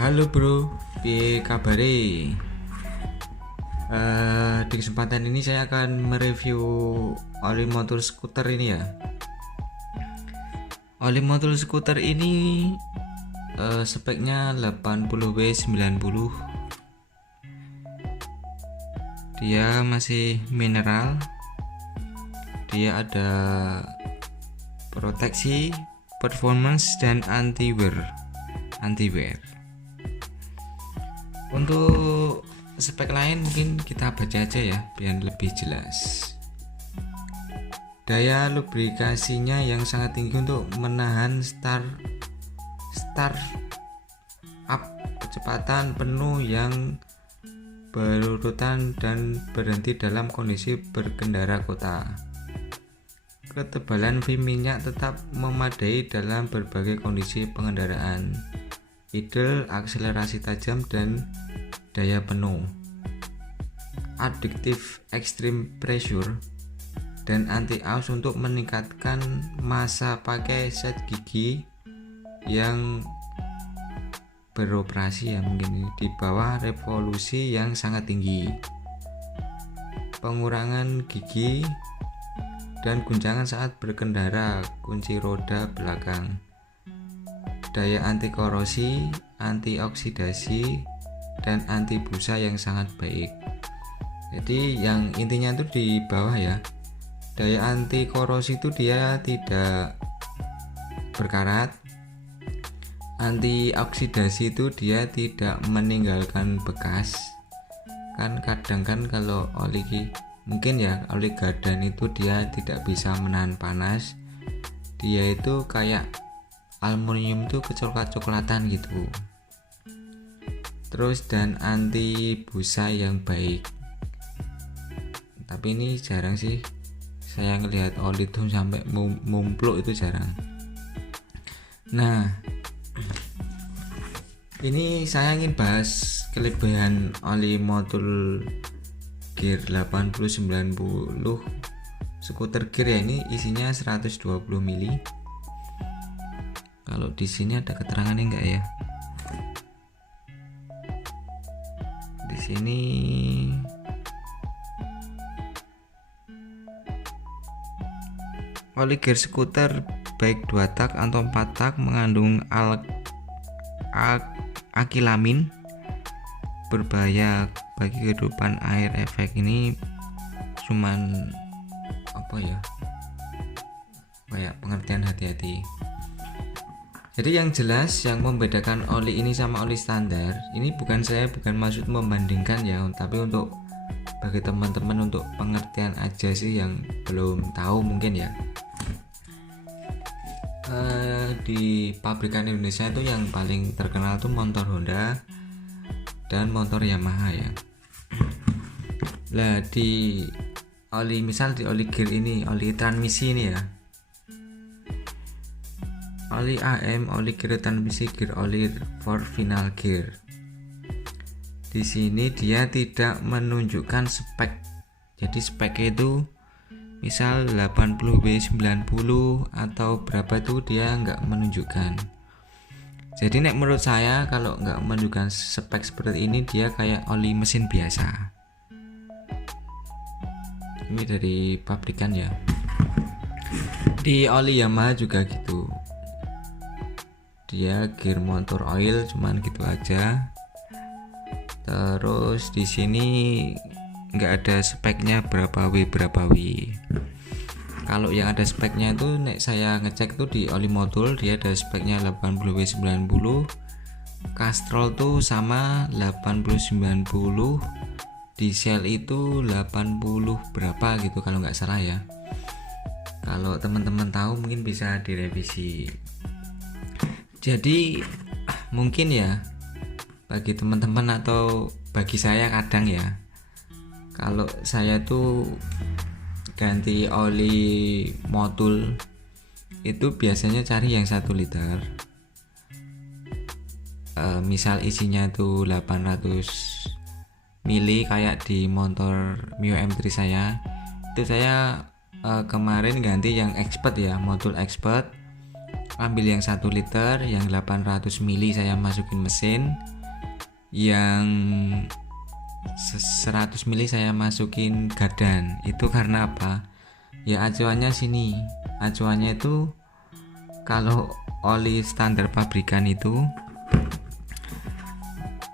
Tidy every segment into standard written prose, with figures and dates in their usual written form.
Halo bro, piye kabare? Di kesempatan ini saya akan mereview oli motor skuter ini ya. Oli motor skuter ini speknya 80W90. Dia masih mineral. Dia ada proteksi, performance dan anti-wear. Untuk spek lain mungkin kita baca aja ya biar lebih jelas. Daya lubrikasinya yang sangat tinggi untuk menahan start up, kecepatan penuh yang berurutan dan berhenti dalam kondisi berkendara kota. Ketebalan film minyak tetap memadai dalam berbagai kondisi pengendaraan. Idle, akselerasi tajam dan daya penuh. Adaptive extreme pressure dan anti-aus untuk meningkatkan masa pakai set gigi yang beroperasi ya mungkin di bawah revolusi yang sangat tinggi. Pengurangan gigi dan guncangan saat berkendara, kunci roda belakang. Daya anti korosi, anti oksidasi dan anti busa yang sangat baik. Jadi yang intinya itu di bawah ya. Daya anti korosi itu dia tidak berkarat. Anti oksidasi itu dia tidak meninggalkan bekas. Kan kadang kan kalau oli mungkin ya oli gardan itu dia tidak bisa menahan panas. Dia itu kayak aluminium itu kecoklat-coklatan gitu. Terus dan anti busa yang baik. Tapi ini jarang sih saya ngelihat oli itu sampai mumpluk, itu jarang. Nah, ini saya ingin bahas kelebihan oli motor gear 8090 skuter gear ya. Ini isinya 120 mili. Kalau di sini ada keterangannya enggak ya? Di sini oli gear skuter baik 2 tak atau 4 tak mengandung akilamin, berbahaya bagi kehidupan air. Efek ini cuman apa ya, kayak pengertian hati-hati. Jadi yang jelas yang membedakan oli ini sama oli standar, ini bukan maksud membandingkan ya, tapi untuk bagi teman-teman untuk pengertian aja sih yang belum tahu mungkin ya. Di pabrikan Indonesia itu yang paling terkenal tuh motor Honda dan motor Yamaha ya. Lah di oli, misal di oli gear ini, oli transmisi ini ya, oli AM, oli gear transmisi, gear oli for final gear. Di sini dia tidak menunjukkan spek. Jadi speknya itu misal 80W90 atau berapa itu dia nggak menunjukkan. Jadi menurut saya kalau nggak menunjukkan spek seperti ini dia kayak oli mesin biasa. Ini dari pabrikan ya. Di oli Yamaha juga gitu. Dia gear motor oil cuman gitu aja. Terus di sini nggak ada speknya berapa W. Kalau yang ada speknya itu saya ngecek tuh di oli motor dia ada speknya 80W90. Castrol tuh sama 8090. Diesel itu 80 berapa gitu kalau nggak salah ya. Kalau teman-teman tahu mungkin bisa direvisi. Jadi mungkin ya bagi teman-teman atau bagi saya kadang ya, kalau saya tuh ganti oli motul itu biasanya cari yang 1 liter. Misal isinya tuh 800 mili kayak di motor Mio M3 saya. Itu saya kemarin ganti yang expert ya, motul expert ambil yang 1 liter, yang 800 mili saya masukin mesin, yang 100 mili saya masukin gardan. Itu karena apa? Ya acuannya sini. Acuannya itu kalau oli standar pabrikan itu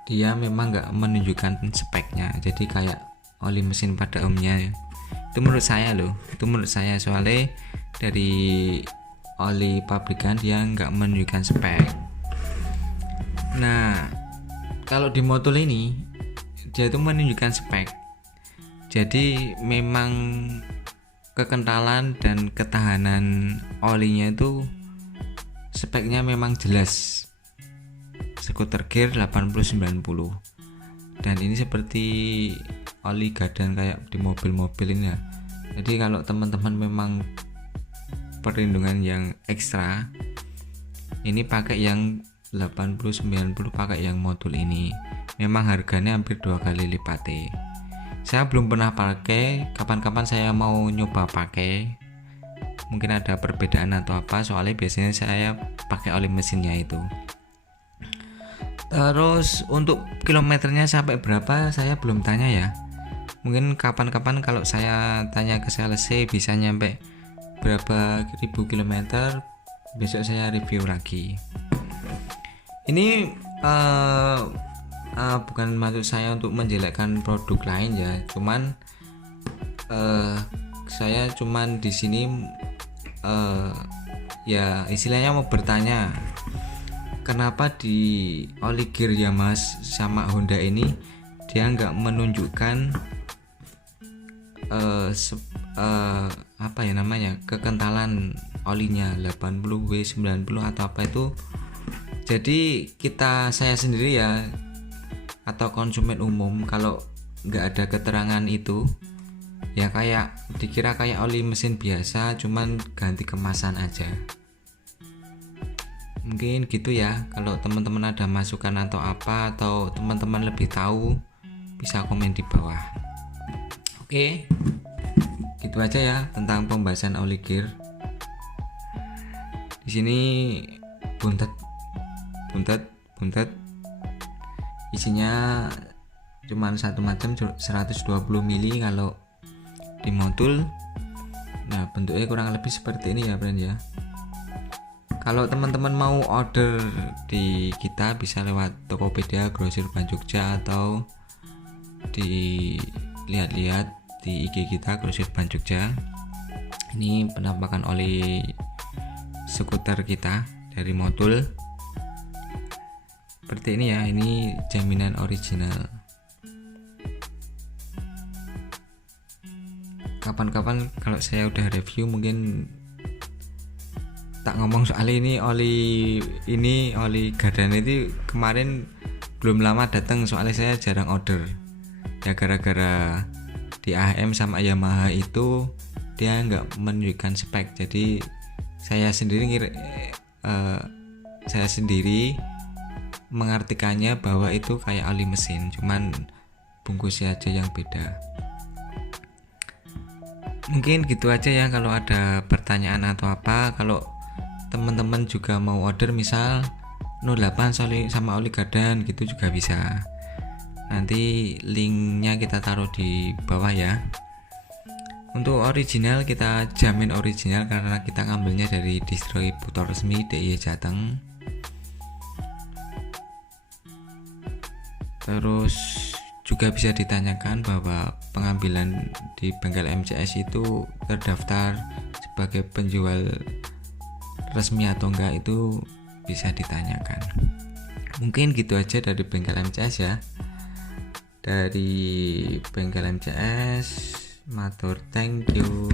dia memang nggak menunjukkan speknya, jadi kayak oli mesin pada umumnya. Itu menurut saya soalnya dari oli pabrikan dia nggak menunjukkan spek. Nah kalau di motul ini dia itu menunjukkan spek, jadi memang kekentalan dan ketahanan olinya itu speknya memang jelas, skuter gear 80-90, dan ini seperti oli gardan kayak di mobil-mobil ini ya. Jadi kalau teman-teman memang perlindungan yang ekstra, ini pakai yang 80-90, pakai yang modul ini, memang harganya hampir 2 kali lipatnya. Saya belum pernah pakai, kapan-kapan saya mau nyoba pakai, mungkin ada perbedaan atau apa, soalnya biasanya saya pakai oli mesinnya itu. Terus untuk kilometernya sampai berapa saya belum tanya ya, mungkin kapan-kapan kalau saya tanya ke sales bisa nyampe berapa ribu kilometer, besok saya review lagi. Ini bukan maksud saya untuk menjelekkan produk lain ya, cuman saya cuman di sini ya istilahnya mau bertanya, kenapa di oli gear Yamaha sama Honda ini dia nggak menunjukkan apa ya namanya, kekentalan olinya 80W 90 atau apa itu. Jadi saya sendiri ya atau konsumen umum kalau nggak ada keterangan itu ya kayak dikira kayak oli mesin biasa, cuman ganti kemasan aja. Mungkin gitu ya. Kalau teman-teman ada masukan atau apa, atau teman-teman lebih tahu, bisa komen di bawah. Oke, gitu aja ya tentang pembahasan oli gear. Di sini buntet isinya cuman satu macam, 120 mili kalau di modul. Nah bentuknya kurang lebih seperti ini ya friend ya. Kalau teman-teman mau order di kita bisa lewat Tokopedia, Grosir Ban Jogja, atau dilihat-lihat di IG kita Grosir Ban Jogja. Ini penampakan oli skuter kita dari modul seperti ini ya. Ini jaminan original. Kapan-kapan kalau saya udah review mungkin tak ngomong, soalnya ini oli gardan itu kemarin belum lama datang, soalnya saya jarang order ya, gara-gara di AHM sama Yamaha itu dia nggak menunjukkan spek, jadi saya sendiri mengartikannya bahwa itu kayak oli mesin, cuman bungkusnya aja yang beda. Mungkin gitu aja ya. Kalau ada pertanyaan atau apa, kalau teman-teman juga mau order misal 08 sama oli gardan gitu juga bisa, nanti linknya kita taruh di bawah ya. Untuk original kita jamin original karena kita ngambilnya dari distributor resmi DIY Jateng. Terus juga bisa ditanyakan bahwa pengambilan di bengkel MCS itu terdaftar sebagai penjual resmi atau enggak, itu bisa ditanyakan. Mungkin gitu aja dari bengkel MCS ya. Dari bengkel MCS, matur thank you.